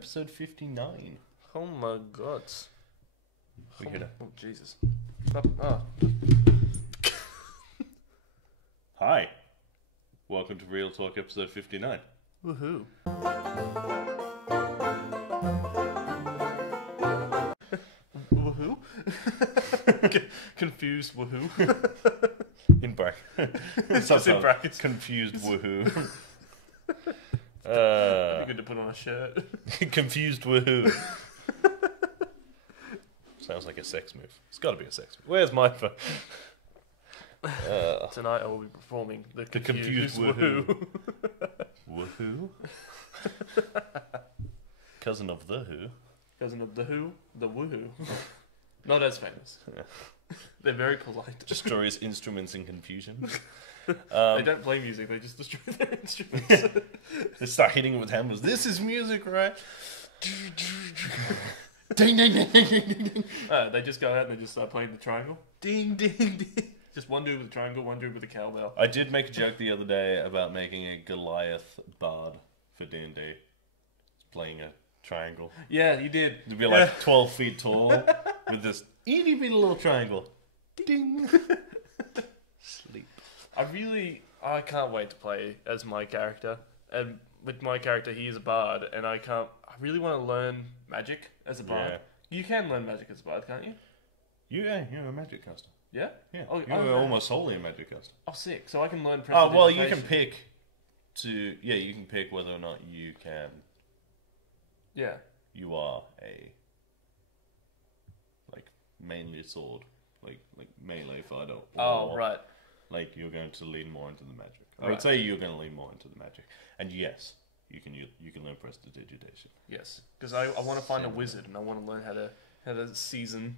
Episode 59. Oh my god. We hit it. Oh, Jesus. Oh. Hi. Welcome to Real Talk episode 59. Woohoo. Woohoo? Confused woohoo. In brackets. It's just in brackets. Confused woohoo. It'd be good to put on a shirt. Confused woohoo. Sounds like a sex move. It's got to be a sex move. Where's my phone? Tonight I will be performing the confused woohoo. Woohoo? Cousin of the Who. Cousin of the Who, the woohoo. Not as famous. Yeah. They're very polite. Destroys instruments in confusion. They don't play music, they just destroy their instruments. They start hitting it with hammers. This is music, right? Ding, ding, ding, ding, ding, ding. They just go out and they just start playing the triangle. Ding, ding, ding. Just one dude with a triangle, one dude with a cowbell. I did make a joke the other day about making a Goliath bard for D&D. Playing a triangle. Yeah, you did. It'd be like 12 feet tall with this itty bitty little triangle. Ding. Sleep. I can't wait to play as my character. And with my character, he is a bard, and I really want to learn magic as a bard. Yeah. You can learn magic as a bard, can't you? You're a magic caster. Yeah? Yeah. Oh, you're almost solely a magic caster. Oh, sick. So I can learn Oh, well, you prestidigitation. you can pick whether or not you can. Yeah. You are mainly a sword, like melee fighter. Oh, right. Like you're going to lean more into the magic. I Right. would say you're going to lean more into the magic. And yes, you can learn prestidigitation. Yes. Because I want to find a wizard, and I want to learn how to season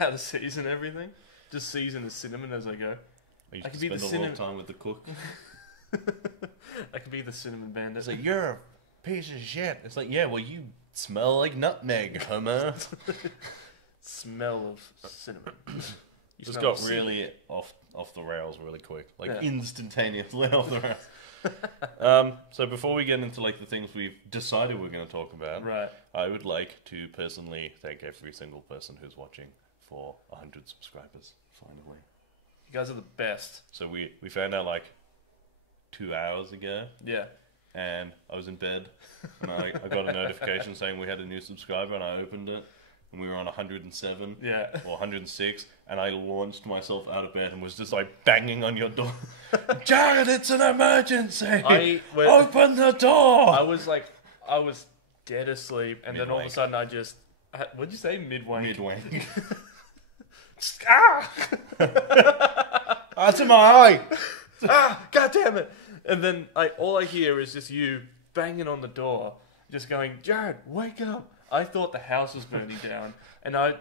everything. Just season the cinnamon as I go. I used I to could be the spend a lot of time with the cook. I could be the cinnamon bandit. It's like, you're a piece of shit. It's like, yeah, well, you smell like nutmeg, Homer. Smell of cinnamon. You Just smell got of really off the rails really quick. Like, Yeah. instantaneously off the rails. So before we get into, the things we've decided we're going to talk about, Right. I would like to personally thank every single person who's watching for 100 subscribers, finally. You guys are the best. So we found out, 2 hours ago, Yeah. and I was in bed, and I got a notification saying we had a new subscriber, and I opened it, and we were on 107 Yeah. or 106, and I launched myself out of bed and was just banging on your door. Jared, it's an emergency! Open the door! I was dead asleep, and then all of a sudden what'd you say? Midwank? Midwank. Ah! That's in my eye! Ah! God damn it! And then all I hear is just you banging on the door, just going, Jared, wake up! I thought the house was burning down, and I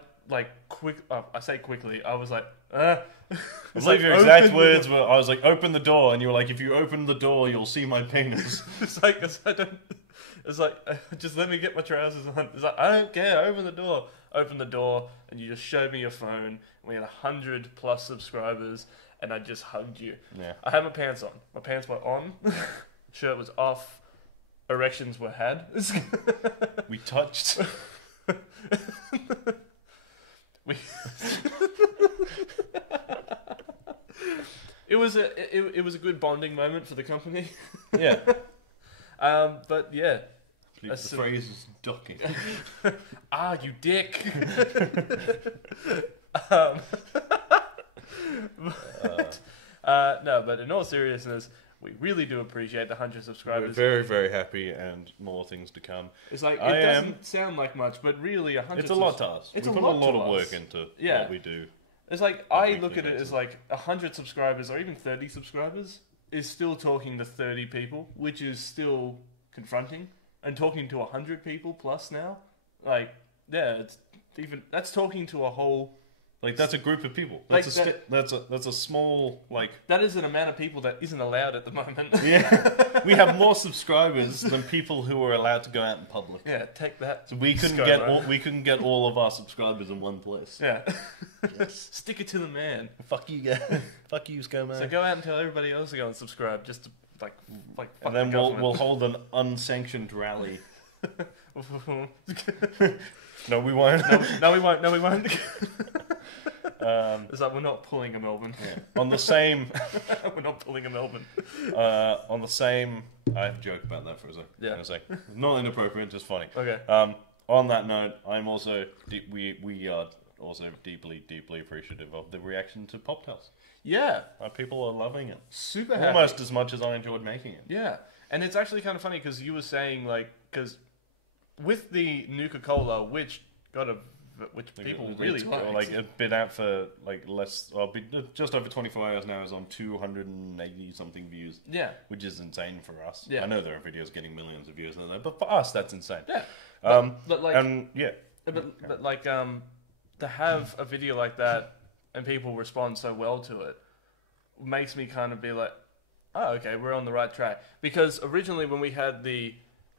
say quickly, I was like, I believe your exact words were, I was like, open the door, and you were like, if you open the door, you'll see my penis. It's like, just let me get my trousers on. It's like, I don't care, open the door. Open the door, and you just showed me your phone. We had 100+ subscribers, and I just hugged you. Yeah. I had my pants on. My pants were on. Shirt was off. Erections were had. We touched. It was a good bonding moment for the company. Yeah. But yeah. The phrase is docking. Ah, you dick. No, but in all seriousness, we really do appreciate the 100 subscribers. We're very, very happy, and more things to come. It's it doesn't sound like much, but really 100. It's a lot to us. It's we a put lot a lot to of us. work into what we do. It's I look at it as 100 subscribers, or even 30 subscribers, is still talking to 30 people, which is still confronting. And talking to 100 people plus now, that's talking to a whole. That's a group of people. That's a small That is an amount of people that isn't allowed at the moment. Yeah, we have more subscribers than people who are allowed to go out in public. Yeah, take that. So we couldn't get all of our subscribers in one place. Yeah, stick it to the man. Fuck you guys. Fuck you, ScoMo. So go out and tell everybody else to go and subscribe, just to fuck and then the we'll hold an unsanctioned rally No, we won't. No, we won't. No, we won't. It's like we're not pulling a Melbourne. On the same, We're not pulling a Melbourne. on the same, I have a joke about that for a sec. Yeah. In a sec. Not inappropriate, just funny. Okay. On that note, I'm also we are also deeply appreciative of the reaction to Pop Tales. Yeah. People are loving it. Super happy. Almost as much as I enjoyed making it. Yeah. And it's actually kind of funny because you were saying, like, because with the Nuka-Cola, which people really liked. Like, it's been out for, like, just over 24 hours now, is on 280 something views. Yeah. Which is insane for us. Yeah. I know there are videos getting millions of views, but for us, that's insane. Yeah. But like, to have a video like that and people respond so well to it makes me kind of be like, oh, okay, we're on the right track. Because originally when we had the,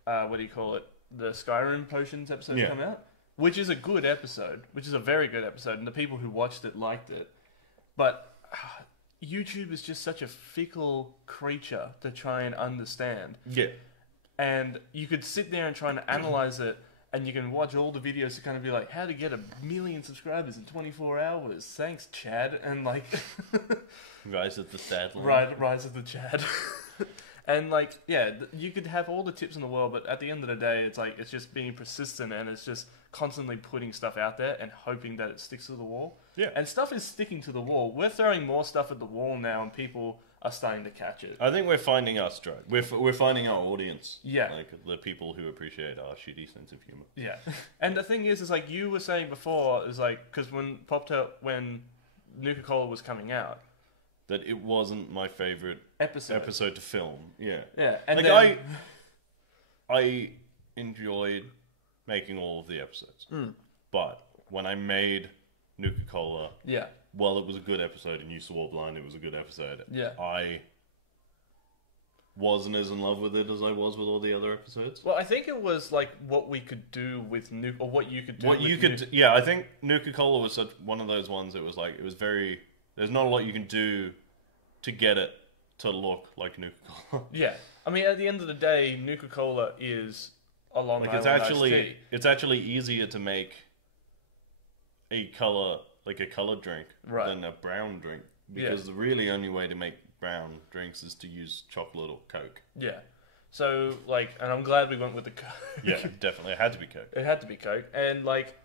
the Skyrim Potions episode come out, which is a good episode, which is a very good episode, and the people who watched it liked it. But YouTube is just such a fickle creature to try and understand. Yeah. And you could sit there and try and analyze it, and you can watch all the videos to kind of be like, how to get 1 million subscribers in 24 hours. Thanks, Chad. And like... Rise of the Sad Lord. Right, Rise of the Chad. And like, yeah, you could have all the tips in the world, but at the end of the day, it's like, it's just being persistent, and it's just constantly putting stuff out there and hoping that it sticks to the wall. Yeah. And stuff is sticking to the wall. We're throwing more stuff at the wall now, and people are starting to catch it. I think we're finding our stride. We're finding our audience. Yeah. Like, the people who appreciate our shitty sense of humor. Yeah. And the thing is like you were saying before, is like, because when Nuka-Cola was coming out, that it wasn't my favorite episode to film. Yeah. Yeah. And like, I enjoyed making all of the episodes. But when I made Nuka-Cola, well, it was a good episode, and you saw Blind, it was a good episode. Yeah. I wasn't as in love with it as I was with all the other episodes. Well, I think it was like what we could do with Nuka, or what you could do. Yeah, I think Nuka-Cola was one of those ones that was like, it was very... There's not a lot you can do to get it to look like Nuka-Cola. Yeah. I mean, at the end of the day, Nuka-Cola is a Long Island iced tea. It's actually easier to make a colored drink than a brown drink. Because the really only way to make brown drinks is to use chocolate or Coke. Yeah. So, like, and I'm glad we went with the Coke. Yeah, definitely. It had to be Coke. It had to be Coke. And, like,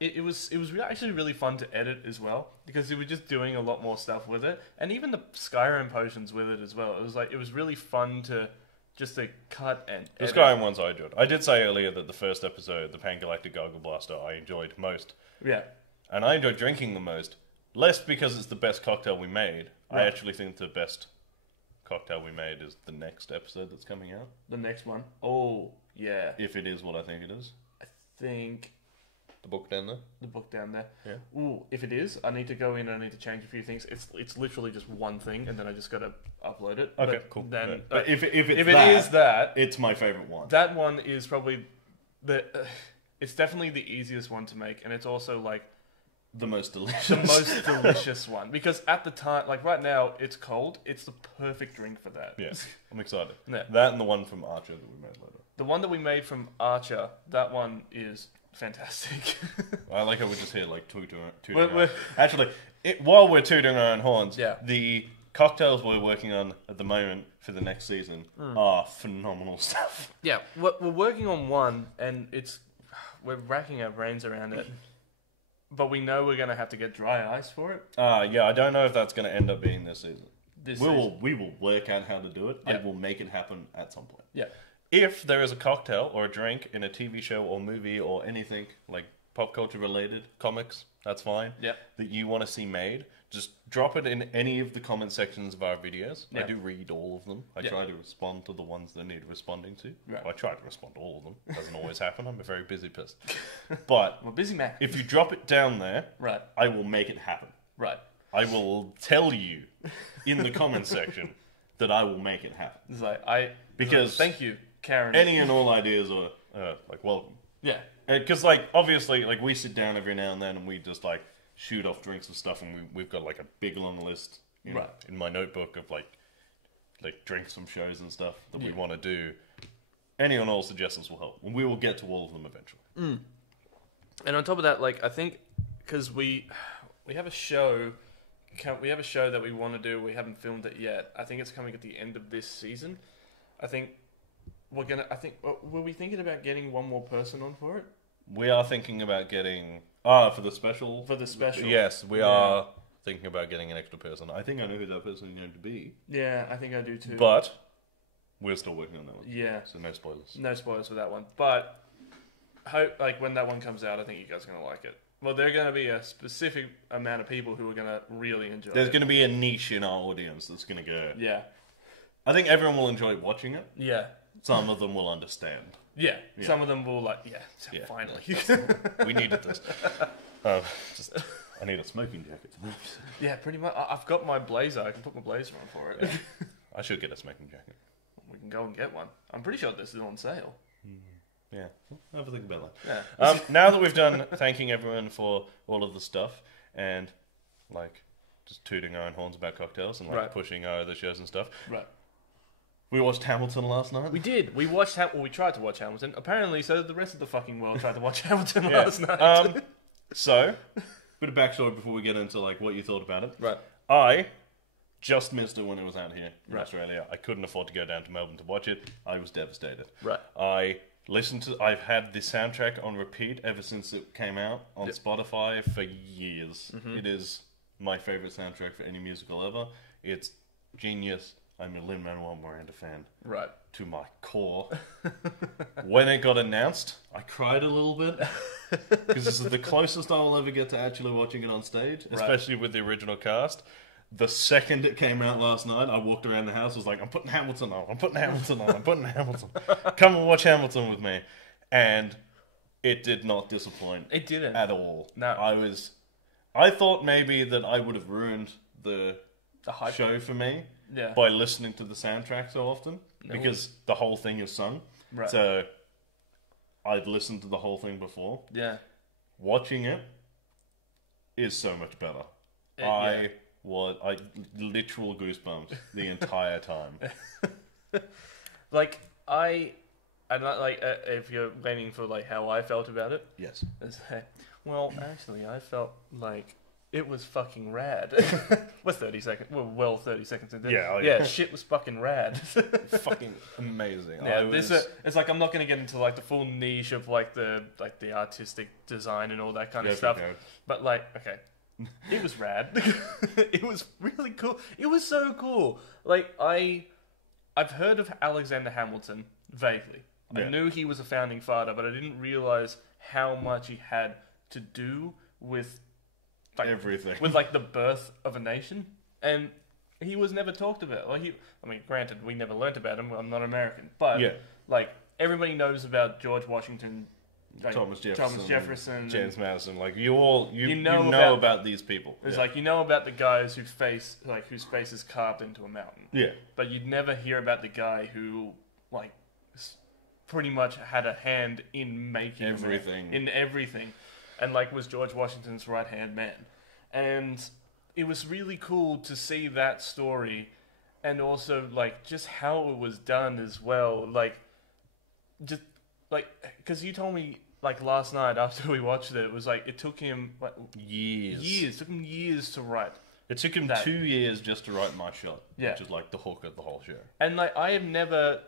It was actually really fun to edit as well, because we were just doing a lot more stuff with it, and even the Skyrim potions with it as well. It was really fun to cut and edit. The Skyrim ones I enjoyed. I did say earlier that the first episode, the Pan-Galactic Gargle Blaster, I enjoyed most. Yeah. And I enjoyed drinking the most, less because it's the best cocktail we made. Right. I actually think the best cocktail we made is the next episode that's coming out. The next one? Oh, yeah. If it is what I think it is. I think... The book down there? The book down there. Yeah. Ooh, if it is, I need to go in and I need to change a few things. It's literally just one thing, and then I just got to upload it. Okay, but cool. Then, yeah. But if it is that, it's my favorite one. That one is probably it's definitely the easiest one to make, and it's also like the most delicious. The most delicious one, because at the time, like right now, it's cold. It's the perfect drink for that. Yeah, I'm excited. Yeah. That and the one from Archer that we made later. The one that we made from Archer, that one is fantastic. I like how we just hear like tooting. Actually, while we're tooting our own horns, the cocktails we're working on at the moment for the next season are phenomenal stuff. Yeah, we're working on one, and we're racking our brains around it, but we know we're going to have to get dry ice for it. Yeah, I don't know if that's going to end up being this season. We will work out how to do it. Yeah. I will make it happen at some point. Yeah. If there is a cocktail or a drink in a TV show or movie or anything like pop culture related, comics, that's fine. Yeah. That you want to see made, just drop it in any of the comment sections of our videos. Yeah. I do read all of them. I try to respond to the ones that need responding to. Right. Well, I try to respond to all of them. Doesn't always happen. I'm a very busy person. But I'm a busy man. If you drop it down there, right, I will make it happen. Right. I will tell you in the comment section that I will make it happen. It's like thank you, Karen. Any and all ideas are welcome. Yeah. Because obviously we sit down every now and then and we just shoot off drinks and stuff, and we've got a big long list in my notebook of like drinks from shows and stuff that we want to do. any and all suggestions will help. And we will get to all of them eventually. Mm. And on top of that, like, I think, because we have a show... We have a show that we want to do. We haven't filmed it yet. I think it's coming at the end of this season. I think we're gonna. Were we thinking about getting one more person on for it? We are thinking about getting for the special. For the special, yes, we are thinking about getting an extra person. I think I know who that person is going to be. Yeah, I think I do too. But we're still working on that one. Yeah, so no spoilers. No spoilers for that one. But hope when that one comes out, I think you guys are gonna like it. Well, there are going to be a specific amount of people who are going to really enjoy it. There's going to be a niche in our audience that's going to go... Yeah. I think everyone will enjoy watching it. Yeah. Some of them will understand. Yeah. Some of them will finally. We needed this. I need a smoking jacket. Yeah, pretty much. I've got my blazer. I can put my blazer on for it. I should get a smoking jacket. We can go and get one. I'm pretty sure this is on sale. Yeah, I'll have a think about that. Yeah. Now that we've done thanking everyone for all of the stuff and like just tooting our own horns about cocktails and like pushing our other shows and stuff. Right. We watched Hamilton last night. We did. We watched. We tried to watch Hamilton. Apparently, so the rest of the fucking world tried to watch Hamilton last night. So, bit of backstory before we get into like what you thought about it. Right. I just missed it when it was out here in Australia. I couldn't afford to go down to Melbourne to watch it. I was devastated. Right. I've had the soundtrack on repeat ever since it came out on Spotify for years. Mm-hmm. It is my favourite soundtrack for any musical ever. It's genius. I'm a Lin-Manuel Miranda fan. Right. To my core. When it got announced, I cried a little bit. Because this is the closest I will ever get to actually watching it on stage, especially with the original cast. The second it came out last night, I walked around the house, was like, I'm putting Hamilton on, I'm putting Hamilton on, I'm putting Hamilton. Come and watch Hamilton with me. And it did not disappoint. It didn't. At all. No. I thought maybe that I would have ruined the hype show for me Yeah. by listening to the soundtrack so often. No. Because the whole thing is sung. Right. So I'd listened to the whole thing before. Yeah. Watching it is so much better. I literal goosebumps the entire time. If you're waiting for like how I felt about it, yes. Well, actually, I felt like it was fucking rad. We're 30 seconds. We're well 30 seconds into it. Yeah, shit was fucking rad. Fucking amazing. Yeah, it's like I'm not going to get into like the full niche of like the artistic design and all that kind of stuff. But like, okay. It was rad. It was really cool. It was so cool. Like I've heard of Alexander Hamilton vaguely. Yeah. I knew he was a founding father, but I didn't realize how much he had to do with like, everything. With like the birth of a nation, and he was never talked about. Like granted, we never learnt about him. I'm not American, but like everybody knows about George Washington. Like Thomas Jefferson, James Madison, like you know about these people. It's like you know about the guys whose face is carved into a mountain. Yeah, but you'd never hear about the guy who like pretty much had a hand in making everything, and like was George Washington's right hand man, and it was really cool to see that story, and also like just how it was done as well, like just like because you told me. Like last night after we watched it, it was like it took him like, years. It took him years to write. It took him 2 years just to write My Shot, which is like the hook of the whole show. And like I'd never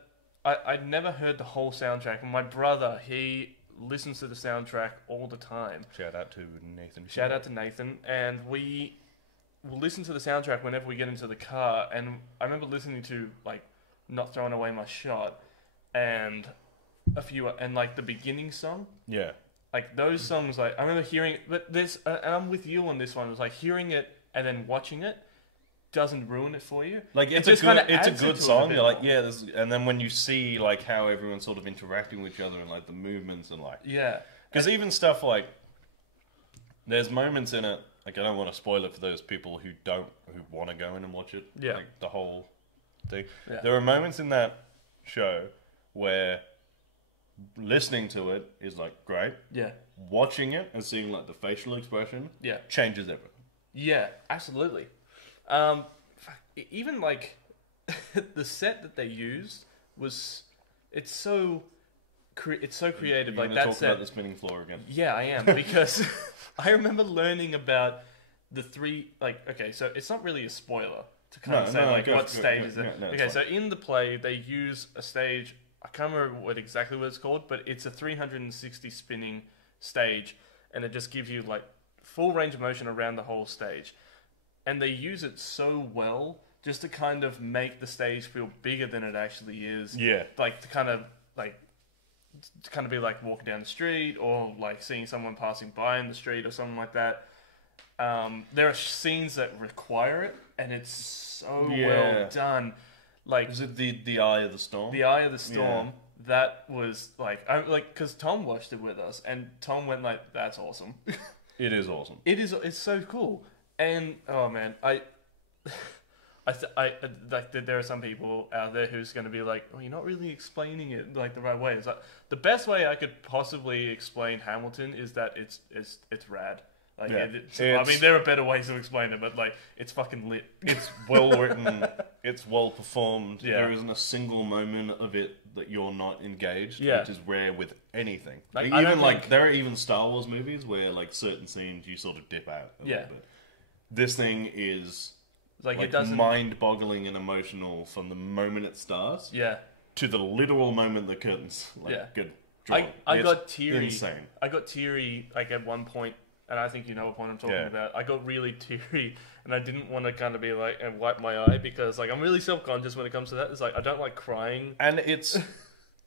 heard the whole soundtrack. And my brother, he listens to the soundtrack all the time. Shout out to Nathan. Shout out to Nathan. And we will listen to the soundtrack whenever we get into the car. And I remember listening to like Not Throwing Away My Shot and a few, and like the beginning song, like those songs, like I remember hearing, but this, and I'm with you on this one. It was like hearing it and then watching it doesn't ruin it for you. Like it's a good song. You're like, and then when you see like how everyone's sort of interacting with each other and like the movements and like because even stuff like there's moments in it. Like I don't want to spoil it for those people who want to go in and watch it. Yeah, like the whole thing. Yeah. There are moments in that show where listening to it is like great. Yeah. Watching it and seeing like the facial expression changes everything. Yeah, absolutely. Even like the set that they used was it's so creative. You're like gonna that's talk about the spinning floor again. Yeah, I am, because I remember learning about the three. Like, okay, so it's not really a spoiler to kind of say what stage is it. Okay, so in the play they use a stage. I can't remember exactly what it's called, but it's a 360 spinning stage, and it just gives you like full range of motion around the whole stage. And they use it so well just to kind of make the stage feel bigger than it actually is. Yeah. Like to kind of be like walking down the street, or like seeing someone passing by in the street or something like that. There are scenes that require it, and it's so well done. Like, is it the Eye of the Storm? The Eye of the Storm. Yeah. That was because Tom watched it with us, and Tom went like, "That's awesome." It is awesome. It's so cool. And oh man, I like there are some people out there who's going to be like, "Oh, you're not really explaining it like the right way." It's like the best way I could possibly explain Hamilton is that it's rad. Like, I mean, there are better ways to explain it, but like, it's fucking lit. It's well written. It's well performed. Yeah. There isn't a single moment of it that you're not engaged, which is rare with anything. Like even there are even Star Wars movies where like certain scenes you sort of dip out a little bit. This thing is like it doesn't mind-boggling and emotional from the moment it starts. Yeah. To the literal moment the curtains good. I got teary. Insane. I got teary like at one point. And I think you know what point I'm talking about. I got really teary, and I didn't want to kind of be like and wipe my eye, because like I'm really self-conscious when it comes to that. It's like I don't like crying, and it's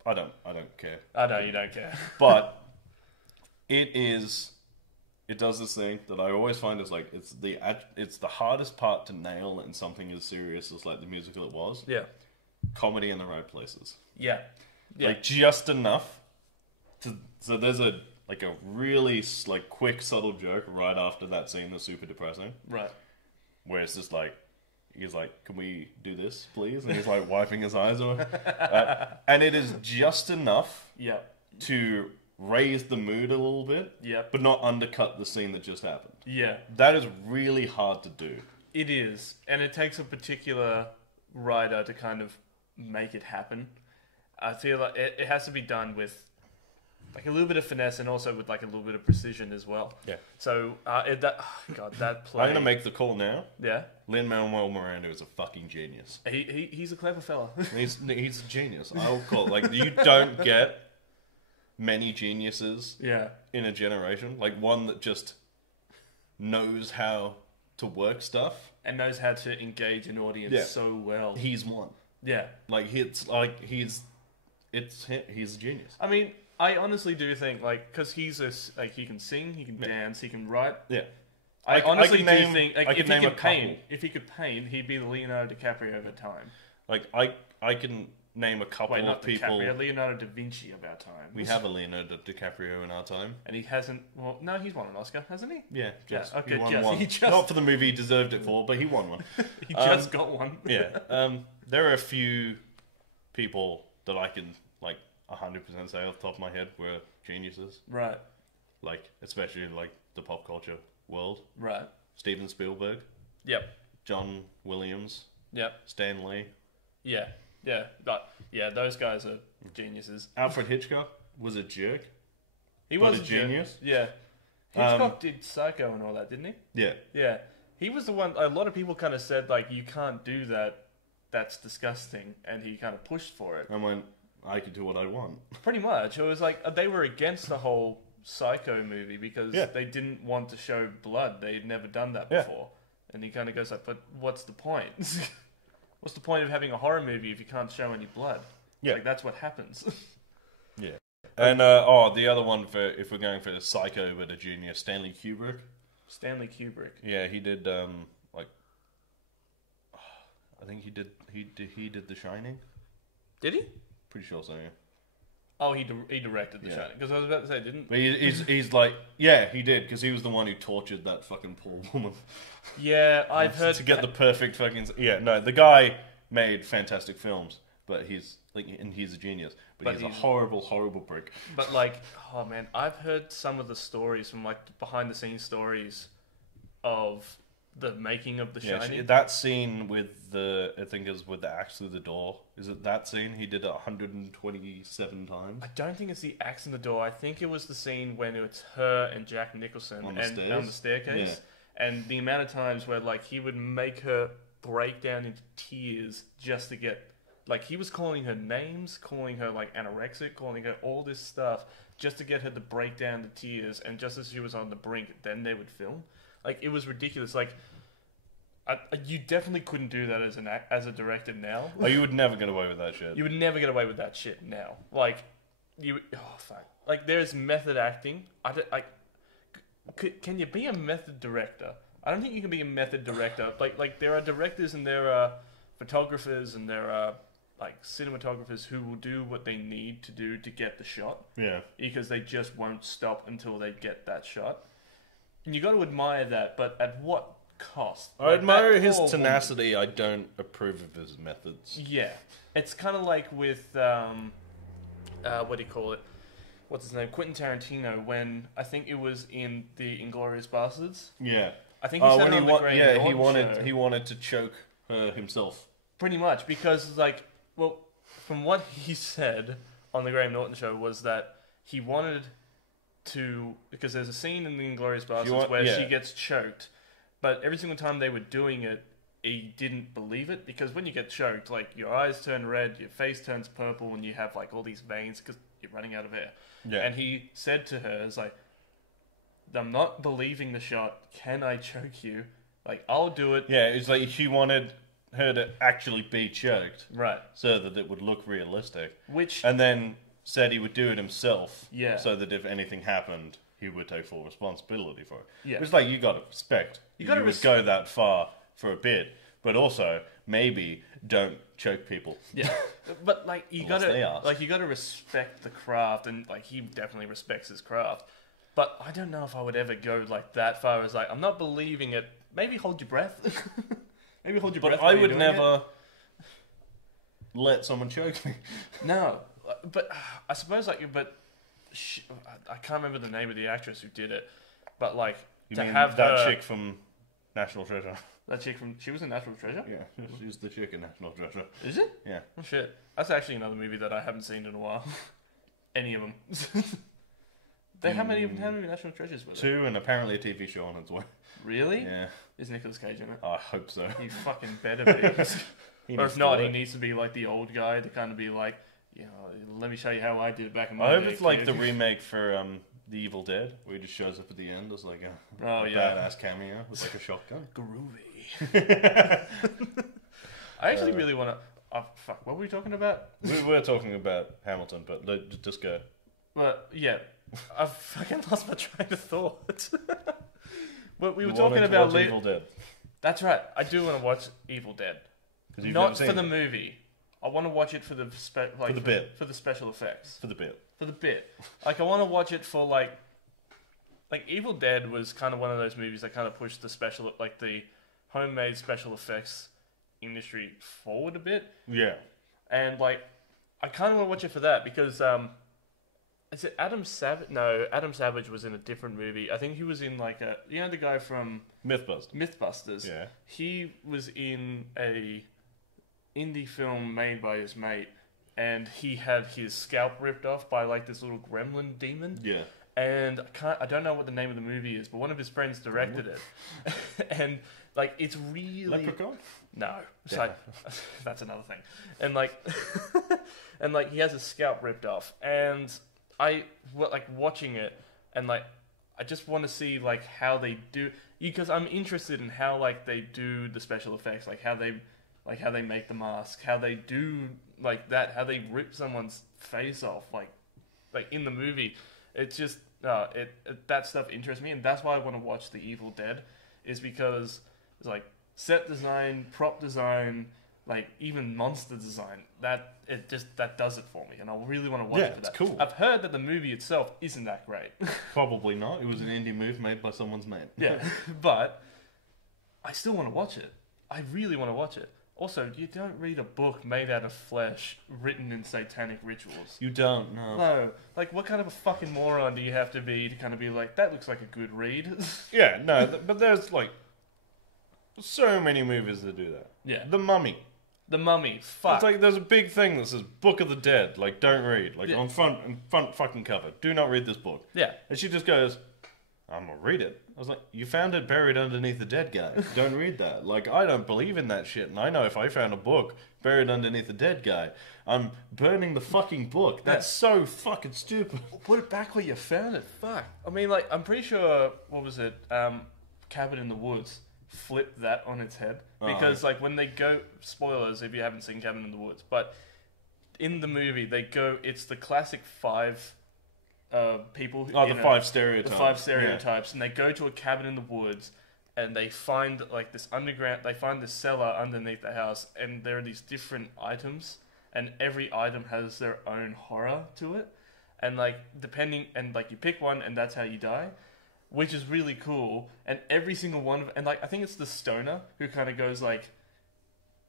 I don't care. I know you don't care, but it does this thing that I always find is like it's the hardest part to nail in something as serious as like the musical it was. Yeah, comedy in the right places. Yeah. Like just enough so there's a really like quick subtle joke right after that scene that's super depressing. Right. Where it's just like, he's like, "Can we do this, please?" And he's like wiping his eyes away. And it is just enough to raise the mood a little bit, but not undercut the scene that just happened. Yeah. That is really hard to do. It is. And it takes a particular writer to kind of make it happen. I feel like it has to be done with like a little bit of finesse, and also with like a little bit of precision as well. Yeah. So that play. I'm gonna make the call now. Yeah. Lin-Manuel Miranda is a fucking genius. He's a clever fella. he's a genius. I'll call it. Like, you don't get many geniuses. In a generation, like one that just knows how to work stuff and knows how to engage an audience so well. He's one. Yeah. Like he's a genius. I mean, I honestly do think, like, because he can sing, he can dance, he can write. Yeah. I honestly do think, like, if he could paint, he'd be the Leonardo DiCaprio of our time. Like, I can name a couple of people. DiCaprio, Leonardo da Vinci of our time. We have a Leonardo DiCaprio in our time. And he hasn't, well, no, he's won an Oscar, hasn't he? Yeah, just. Okay, he won one. Not for the movie he deserved it for, but he won one. He just got one. Yeah. There are a few people that I can, like, 100% say off the top of my head were geniuses. Right. Like, especially like the pop culture world. Right. Steven Spielberg. Yep. John Williams. Yep. Stan Lee. Yeah. Yeah. But yeah, those guys are geniuses. Alfred Hitchcock was a jerk. He was a genius. Yeah. Hitchcock did Psycho and all that, didn't he? Yeah. Yeah. He was the one. A lot of people kind of said like, you can't do that. That's disgusting, and he kind of pushed for it. I went, I could do what I want. Pretty much. It was like they were against the whole Psycho movie because they didn't want to show blood. They'd never done that before. And he kind of goes like, but what's the point? What's the point of having a horror movie if you can't show any blood? Yeah. Like, that's what happens. Yeah. And, the other one, for if we're going for the Psycho but a junior, Stanley Kubrick. Stanley Kubrick. Yeah, he did, I think he did The Shining. Did he? Pretty sure so, yeah. Oh, he directed The Shining. Because I was about to say, didn't... But he's like... Yeah, he did, because he was the one who tortured that fucking poor woman. Yeah, I've heard... To get the perfect fucking... Yeah, no, the guy made fantastic films, but he's a genius. But he's a horrible, horrible prick. But, like, oh, man, I've heard some of the stories from, like, behind-the-scenes stories of the making of The Shining. That scene with I think it was with the axe through the door. Is it that scene? He did it 127 times. I don't think it's the axe in the door. I think it was the scene when it's her and Jack Nicholson on the staircase. Yeah. And the amount of times where like he would make her break down into tears just to get... Like, he was calling her names, calling her, like, anorexic, calling her all this stuff, just to get her to break down to tears, and just as she was on the brink, then they would film. Like, it was ridiculous. Like, you definitely couldn't do that as a director now. Oh, you would never get away with that shit. You would never get away with that shit now. Like, oh, fuck. Like, there's method acting. Can you be a method director? I don't think you can be a method director. Like there are directors and there are photographers and there are like cinematographers who will do what they need to do to get the shot. Yeah. Because they just won't stop until they get that shot. And you got to admire that, but at what cost? I admire his tenacity. I don't approve of his methods. Yeah. It's kind of like with, what do you call it? What's his name? Quentin Tarantino, when I think it was in the Inglourious Basterds. Yeah. I think he said it on the Graham Norton show. He wanted to choke her himself. Pretty much, because like, well, from what he said on the Graham Norton show was that he wanted to, because there's a scene in the Inglourious Basterds where she gets choked, but every single time they were doing it, he didn't believe it, because when you get choked, like your eyes turn red, your face turns purple, and you have like all these veins because you're running out of air. Yeah. And he said to her, "It's like, I'm not believing the shot. Can I choke you? Like, I'll do it." Yeah, it's like she wanted her to actually be choked, right, so that it would look realistic. And then said he would do it himself, yeah, so that if anything happened, he would take full responsibility for it. Yeah, it's like you got to respect. You would go that far for a bit, but also maybe don't choke people. Yeah, but like you got to respect the craft, and like he definitely respects his craft. But I don't know if I would ever go like that far as like, I'm not believing it. Maybe hold your breath. Maybe hold your breath. But I would never let someone choke me. No, but I suppose like, I can't remember the name of the actress who did it. But like, have that chick from National Treasure. That chick she was in National Treasure? Yeah, she's the chick in National Treasure. Is it? Yeah. Oh shit. That's actually another movie that I haven't seen in a while. Any of them. How many National Treasures were there? 2, and apparently a TV show on its way. Really? Yeah. Is Nicolas Cage in it? I hope so. He fucking better be. Or if not, he needs to be like the old guy to kind of be like, you know, let me show you how I did it back in my day. I hope it's like the remake for The Evil Dead, where he just shows up at the end as like a badass cameo with like a shotgun. Groovy. I actually really want to... Oh, fuck, what were we talking about? We were talking about Hamilton, but just go. Well, yeah. I've fucking lost my train of thought. But we were talking about Evil Dead. That's right. I do want to watch Evil Dead. Not for the movie. I want to watch it for the for the special effects. For the bit. Like, I want to watch it for like Evil Dead was kind of one of those movies that kind of pushed the homemade special effects industry forward a bit. Yeah. And like, I kind of want to watch it for that because is it Adam Savage? No, Adam Savage was in a different movie. I think he was in like the guy from Mythbusters. Yeah. He was in a indie film made by his mate, and he had his scalp ripped off by like this little gremlin demon. Yeah. And I don't know what the name of the movie is, but one of his friends directed it. And like, it's really... Leprechaun? No. It's like, that's another thing. And like, he has his scalp ripped off, and watching it, and like, I just want to see like how they do, because I'm interested in how like they do the special effects, like how they make the mask, how they do like that, how they rip someone's face off, like in the movie. It's just that stuff interests me, and that's why I want to watch The Evil Dead, is because it's like set design, prop design, like even monster design. That does it for me, and I really want to watch it for that. It's cool. I've heard that the movie itself isn't that great. Probably not. It was an indie move made by someone's mate. Yeah, but I still want to watch it. I really want to watch it. Also, you don't read a book made out of flesh, written in satanic rituals. You don't, no. No. Like, what kind of a fucking moron do you have to be to kind of be like, that looks like a good read? Yeah, no, but there's, like, So many movies that do that. Yeah. The Mummy. The Mummy. Fuck. It's like there's a big thing that says Book of the Dead. Like, don't read. Like, Yeah. on front fucking cover. Do not read this book. Yeah. And she just goes, I'm gonna read it. I was like, you found it buried underneath the dead guy. Don't read that. Like, I don't believe in that shit. And I know if I found a book buried underneath the dead guy, I'm burning the fucking book. That's so fucking stupid. Put it back where you found it. Fuck. I mean, like, I'm pretty sure, what was it? Cabin in the Woods flipped that on its head. Because, like, when they go... Spoilers if you haven't seen Cabin in the Woods. But in the movie, they go... It's the classic 5... people... the 5 stereotypes. The 5 stereotypes. Yeah. And they go to a cabin in the woods... And they find, like, this underground... They find this cellar underneath the house. And there are these different items. And every item has their own horror to it. And, like, depending... And, like, you pick one and that's how you die. Which is really cool. And every single one of... And, like, I think it's the stoner who kind of goes, like...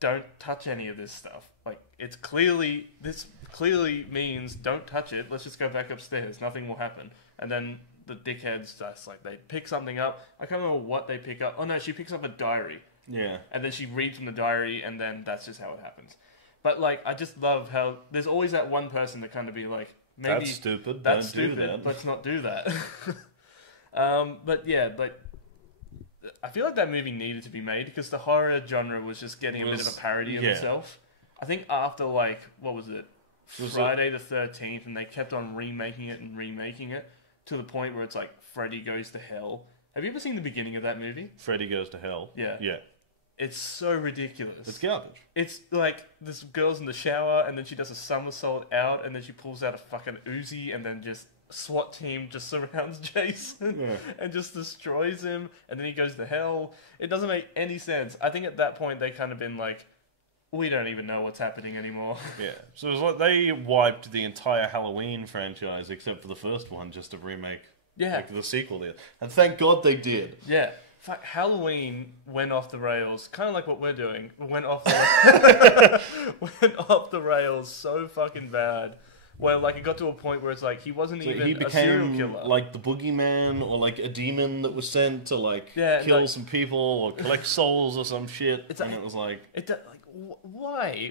Don't touch any of this stuff. Like, it's clearly... This clearly means don't touch it. Let's just go back upstairs. Nothing will happen. And then... The dickheads just like they pick something up. I can't remember what they pick up. Oh no, she picks up a diary. Yeah. And then she reads from the diary, and then that's just how it happens. But like, I just love how there's always that one person that kind of be like, maybe that's stupid. That's Don't stupid. Do that. Let's not do that. But yeah, like I feel like that movie needed to be made because the horror genre was just getting a bit of a parody of itself. I think after like what was it, Friday the 13th, and they kept on remaking it. To the point where it's like Freddy Goes to Hell. Have you ever seen the beginning of that movie? Freddy Goes to Hell. Yeah. Yeah. It's so ridiculous. It's garbage. It's like this girl's in the shower and then she does a somersault out and then she pulls out a fucking Uzi and then just SWAT team just surrounds Jason and just destroys him and then he goes to hell. It doesn't make any sense. I think at that point they kind of been like, we don't even know what's happening anymore. Yeah. So it was like they wiped the entire Halloween franchise except for the first one just to remake like the sequel there. And thank God they did. Yeah. Fuck, Halloween went off the rails, kind of like what we're doing. Went off the rails so fucking bad. Where like it got to a point where it's like he wasn't even a serial killer. Like the boogeyman or like a demon that was sent to like kill some people or collect souls or some shit. It was like why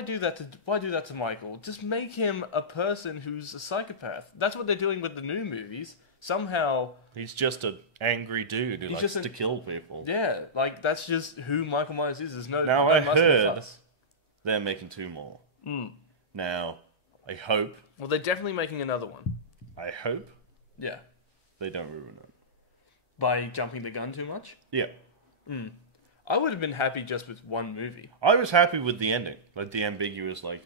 do that to Michael? Just make him a person who's a psychopath. That's what they're doing with the new movies. Somehow he's just an angry dude who likes to kill people. Yeah, like that's just who Michael Myers is. There's no I heard they're making 2 more. Now I hope. Well, they're definitely making another one. I hope. Yeah. They don't ruin it by jumping the gun too much. Yeah. I would have been happy just with one movie. I was happy with the ending, like the ambiguous, like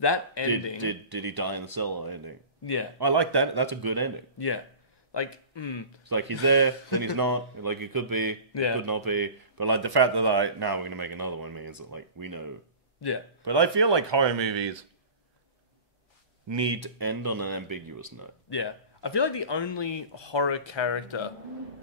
that ending. Did he die in the cellar ending? Yeah, I like that. That's a good ending. Yeah, like it's like he's there and he's not. Like it could be, it could not be. But like the fact that now we're gonna make another one means that like we know. Yeah, but I feel like horror movies need to end on an ambiguous note. Yeah, I feel like the only horror character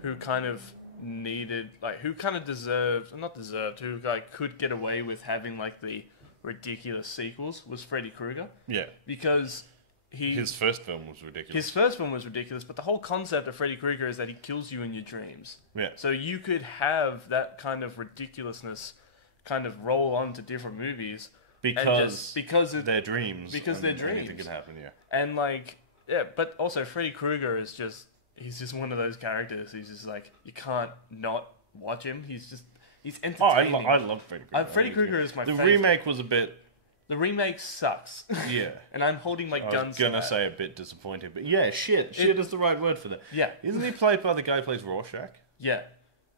who kind of needed, like, who kind of who like could get away with having like the ridiculous sequels was Freddy Krueger. Yeah, because his first film was ridiculous. His first film was ridiculous, but the whole concept of Freddy Krueger is that he kills you in your dreams. Yeah, so you could have that kind of ridiculousness kind of roll on to different movies because their dreams. Because their dreams. Anything could happen. Yeah, and but also Freddy Krueger is just. He's just one of those characters. He's just like, you can't not watch him. He's entertaining. I love Freddy Krueger. Freddy Krueger is my favorite. The remake was a bit... The remake sucks. Yeah. And I'm holding my guns to that. I was going to say a bit disappointing, but yeah, shit. Shit is the right word for that. Yeah. Isn't he played by the guy who plays Rorschach? Yeah.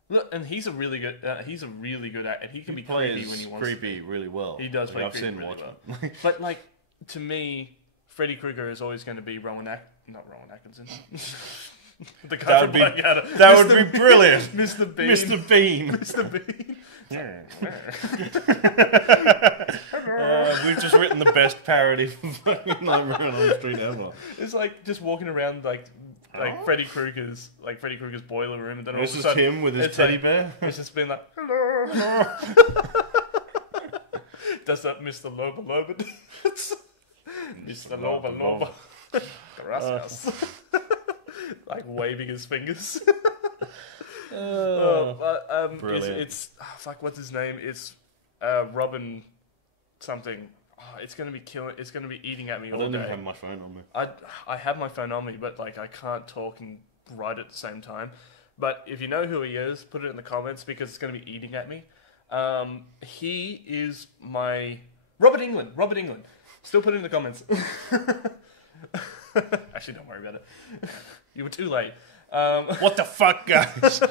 Look, and he's a really good actor, and he can be creepy when he wants to. Creepy really well. He does play creepy really well. But like, to me, Freddy Krueger is always going to be not Rowan Atkinson. The guy that would be brilliant. Mr. Bean. Mr. Bean. Mr. Bean. We've just written the best parody for fucking Nightmare on Elm Street ever. It's like just walking around like Freddy Krueger's boiler room, and then all of a sudden, this is him with his teddy bear. It's just been like, hello. Does that Mr. Loba Loba dance? Mr. Loba Loba. Gracias. Like waving his fingers. Brilliant. It's fuck. What's his name? It's Robin something. Oh, it's gonna be killing. It's gonna be eating at me all day. I don't even have my phone on me. I have my phone on me, but like I can't talk and write at the same time. But if you know who he is, put it in the comments because it's gonna be eating at me. He is my Robert England. Robert England. Still put it in the comments. Actually, don't worry about it. You were too late. What the fuck, guys?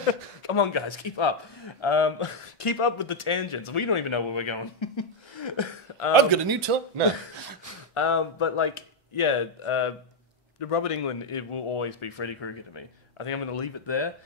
Come on, guys, keep up. Keep up with the tangents. We don't even know where we're going. I've got a new top. No. But like, yeah, Robert England, it will always be Freddy Krueger to me. I think I'm going to leave it there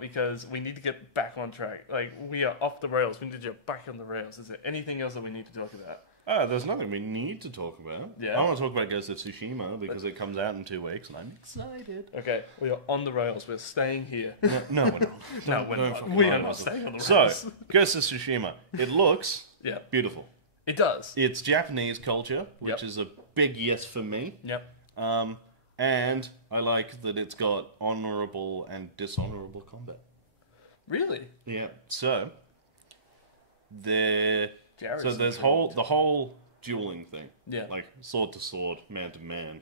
because we need to get back on track. Like, we are off the rails. We need to get back on the rails. Is there anything else that we need to talk about? There's nothing we need to talk about. Yeah. I want to talk about Ghost of Tsushima because it comes out in 2 weeks and I'm excited. Okay, we are on the rails. We're staying here. No, we're not. No, we're not. We are not staying on the rails. So, Ghost of Tsushima. It looks beautiful. It does. It's Japanese culture, which is a big yes for me. Yep. And I like that it's got honourable and dishonourable combat. Really? Yeah. So, there's the whole dueling thing. Yeah. Like sword to sword, man to man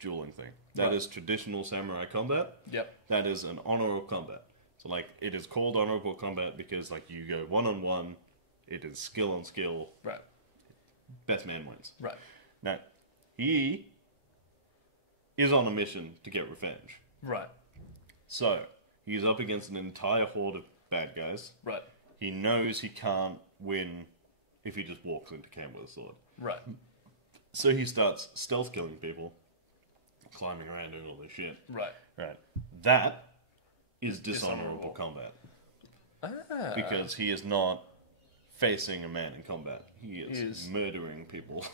dueling thing. That is traditional samurai combat. Yep. That is an honorable combat. So like it is called honorable combat because like you go one on one, it is skill on skill. Right. Best man wins. Right. Now, he is on a mission to get revenge. Right. So, he's up against an entire horde of bad guys. Right. He knows he can't win if he just walks into camp with a sword. Right. So he starts stealth killing people, climbing around doing all this shit. Right. Right. That is dishonorable combat. Because he is not facing a man in combat. He is murdering people.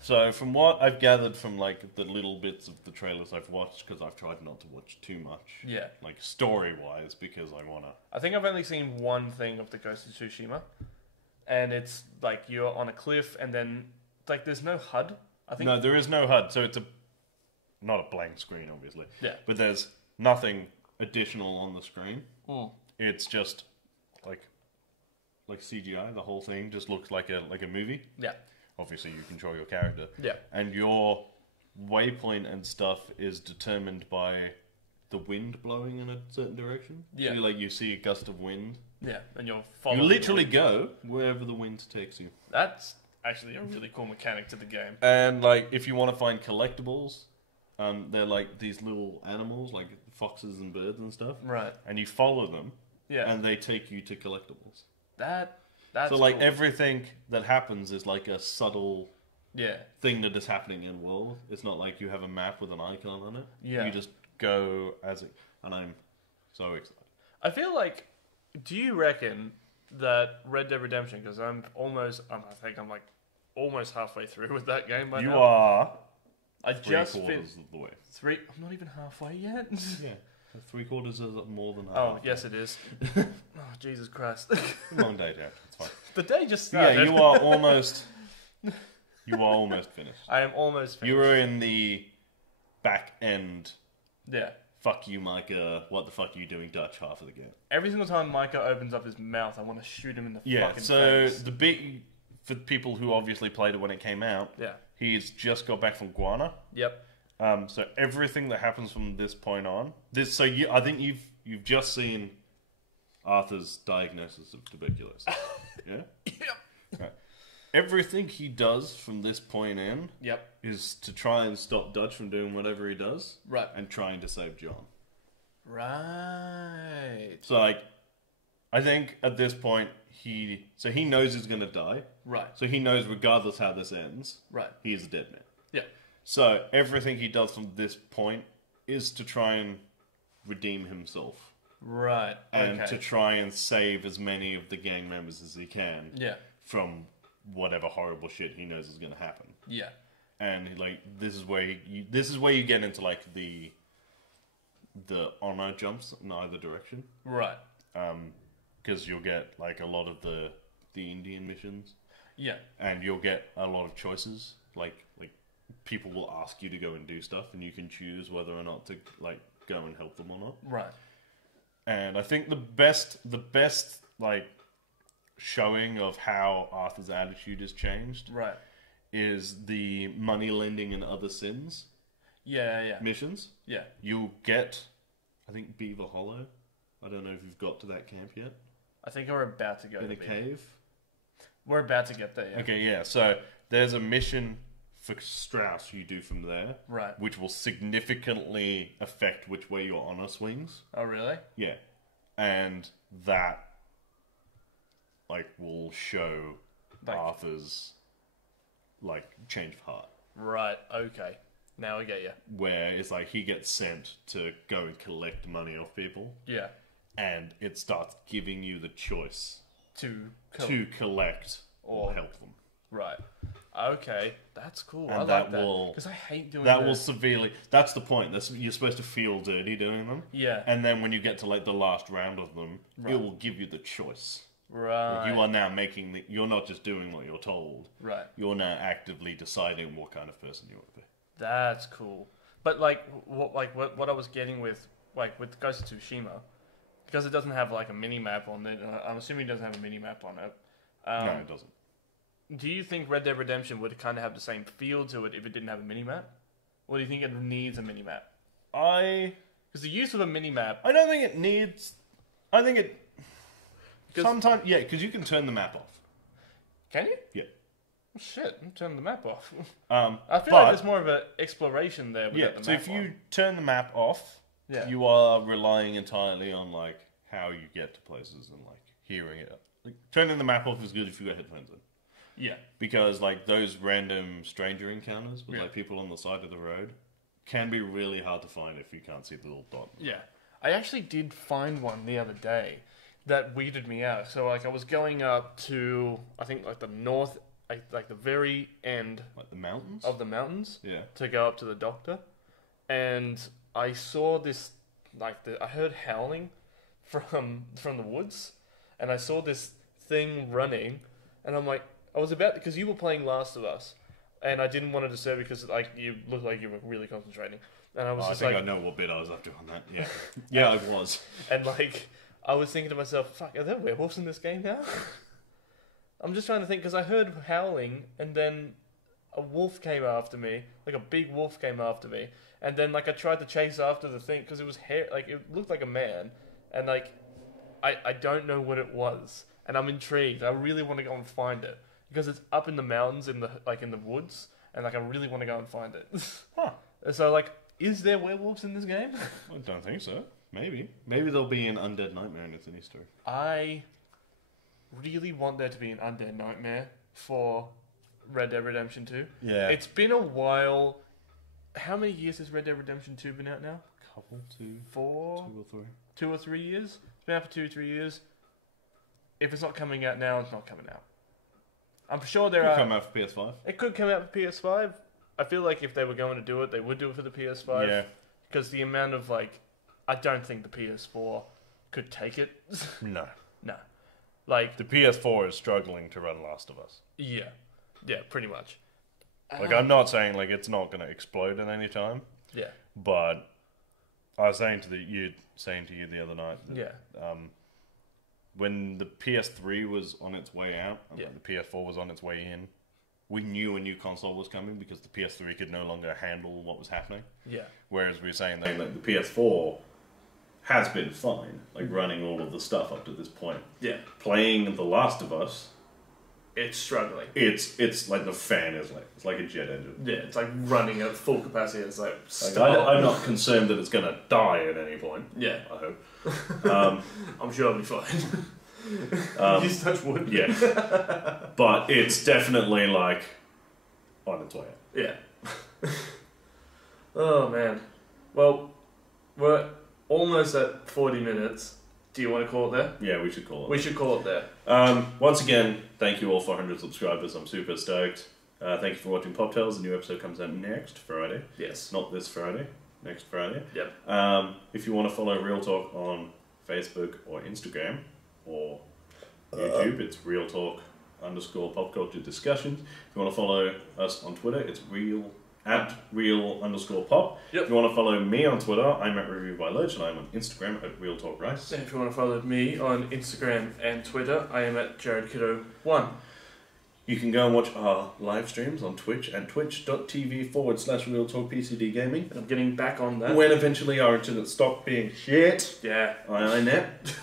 So from what I've gathered from like the little bits of the trailers I've watched, because I've tried not to watch too much. Yeah. Like story-wise, because I want to... I think I've only seen one thing of the Ghost of Tsushima. And it's like you're on a cliff and then like there's no HUD. I think No, there is no HUD, so it's not a blank screen, obviously. Yeah. But there's nothing additional on the screen. Mm. It's just like CGI. The whole thing just looks like a movie. Yeah. Obviously, you control your character. Yeah. And your waypoint and stuff is determined by the wind blowing in a certain direction. Yeah. So, you see a gust of wind. Yeah, and you're following. You literally go wherever the wind takes you. That's actually a really cool mechanic to the game. And like, if you want to find collectibles, they're like these little animals, like foxes and birds and stuff. Right. And you follow them. Yeah. And they take you to collectibles. That's so like cool. everything that happens is like a subtle Yeah. thing that is happening in world. It's not like you have a map with an icon on it. Yeah. You just go as it, and I'm so excited. I feel like, do you reckon that Red Dead Redemption, because I think I'm like almost halfway through with that game by now. You are I just three-quarters of the way. I'm not even halfway yet. Yeah. 3/4 is more than half. Oh, yes it is. Oh, Jesus Christ. Long day, Jack. It's fine. The day just started. Yeah, you are almost finished. I am almost finished. You were in the back end. Yeah. Fuck you, Micah. What the fuck are you doing, Dutch? Half of the game. Every single time Micah opens up his mouth, I want to shoot him in the fucking face. So the big, for people who obviously played it when it came out, he's just got back from Guana. Yep. So everything that happens from this point on, I think you've just seen Arthur's diagnosis of tuberculosis. Yeah. Yep. Right. Everything he does from this point in, is to try and stop Dutch from doing whatever he does, right, and trying to save John. Right. So I think at this point he knows he's gonna die. Right. So he knows regardless how this ends, right, he is a dead man. Yeah. So everything he does from this point is to try and redeem himself. Right. And to try and save as many of the gang members as he can. Yeah. From whatever horrible shit he knows is going to happen. Yeah. And this is where you get into like the honor jumps in either direction. Right. Because you'll get like a lot of the Indian missions. Yeah. And you'll get a lot of choices. Like people will ask you to go and do stuff, and you can choose whether or not to like go and help them or not. Right. And I think the best like showing of how Arthur's attitude has changed, right, is the money lending and other sins. Yeah. Missions. Yeah. You'll get, I think, Beaver Hollow. I don't know if you've got to that camp yet. I think we're about to go in to a cave. We're about to get there. Yeah. Okay, yeah. So there's a mission for Strauss you do from there, right, which will significantly affect which way your honor swings. Oh, really? Yeah, and that like will show Arthur's like change of heart. Right. Okay. Now I get you. Where it's like he gets sent to go and collect money off people. Yeah. And it starts giving you the choice to collect or help them. Right. Okay, that's cool. And I that like that will because I hate doing that. Will severely. That's the point. You're supposed to feel dirty doing them. Yeah. And then when you get to like the last round of them, it will give you the choice. Right. You are now making you're not just doing what you're told. Right. You're now actively deciding what kind of person you want to be. That's cool. But what I was getting with Ghost of Tsushima, because it doesn't have like a mini map on it. I'm assuming it doesn't have a mini map on it. No, it doesn't. Do you think Red Dead Redemption would kind of have the same feel to it if it didn't have a mini map, or do you think it needs a mini map? Because the use of a mini map, I don't think it needs. I think it. Sometimes, yeah, because you can turn the map off. Can you? Yeah. Oh, shit, I'm turning the map off. I feel like there's more of an exploration there. Yeah, the so map if you turn the map off, yeah, you are relying entirely on like how you get to places and like hearing it. Like, turning the map off is good if you got headphones in. Yeah. Because like those random stranger encounters with like people on the side of the road can be really hard to find if you can't see the little dot. Yeah. I actually did find one the other day that weirded me out. So like I was going up to I think like the north, like the very end, like the mountains of the mountains. Yeah. To go up to the doctor, and I saw this I heard howling from the woods, and I saw this thing running, and I'm like, I was about because you were playing Last of Us, and I didn't want to disturb you because like you looked like you were really concentrating, and I was just I know what bit I was up to on that. Yeah, yeah, I was, and like I was thinking to myself, fuck, are there werewolves in this game now? I'm just trying to think because I heard howling, and then a wolf came after me, like a big wolf came after me, and then like I tried to chase after the thing because it was hair, like it looked like a man, and like I don't know what it was, and I'm intrigued. I really want to go and find it because it's up in the mountains in the woods, and like I really want to go and find it. Huh. So like, is there werewolves in this game? I don't think so. Maybe there'll be an Undead Nightmare in its Easter. I really want there to be an Undead Nightmare for Red Dead Redemption 2. Yeah. It's been a while. How many years has Red Dead Redemption 2 been out now? Couple, 2, 4? 2 or 3. 2 or 3 years? It's been out for 2 or 3 years. If it's not coming out now, it's not coming out. I'm sure there are... It could come out for PS5. It could come out for PS5. I feel like if they were going to do it, they would do it for the PS5. Yeah. Because the amount of, like... I don't think the PS4 could take it. No. No. Like... The PS4 is struggling to run Last of Us. Yeah. Yeah, pretty much. Like, I'm not saying, like, it's not going to explode at any time. Yeah. But I was saying to you the other night that, when the PS3 was on its way out and the PS4 was on its way in, we knew a new console was coming because the PS3 could no longer handle what was happening. Yeah. Whereas we were saying that like, the PS4 has been fine, like running all of the stuff up to this point. Yeah. Playing The Last of Us, it's struggling. It's like the fan is like it's like a jet engine. Yeah, it's like running at full capacity. It's like I'm not concerned that it's going to die at any point. Yeah, I hope. I'm sure I'll be fine. Just touch wood. Yeah, but it's definitely like on its way out. Yeah. Oh man. Well, we're almost at 40 minutes. Do you want to call it there? Yeah, we should call it. We should call it there. Once again, thank you all for 100 subscribers. I'm super stoked. Thank you for watching Pop Tales. The new episode comes out next Friday. Yes. Not this Friday. Next Friday. Yep. If you want to follow Real Talk on Facebook or Instagram or YouTube, it's Real Talk _pop culture discussions. If you want to follow us on Twitter, it's Real at real_pop. Yep. If you want to follow me on Twitter, I'm at Review by Lurch, and I'm on Instagram at RealTalkRice. And if you want to follow me on Instagram and Twitter, I am at JaredKiddo1. You can go and watch our live streams on Twitch at twitch.tv/RealTalkPCDGaming. And I'm getting back on that. When eventually our internet stopped being shit. Yeah. IINet.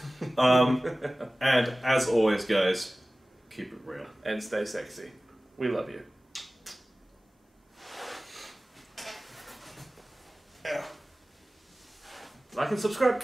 And as always, guys, keep it real. And stay sexy. We love you. Yeah. Like and subscribe.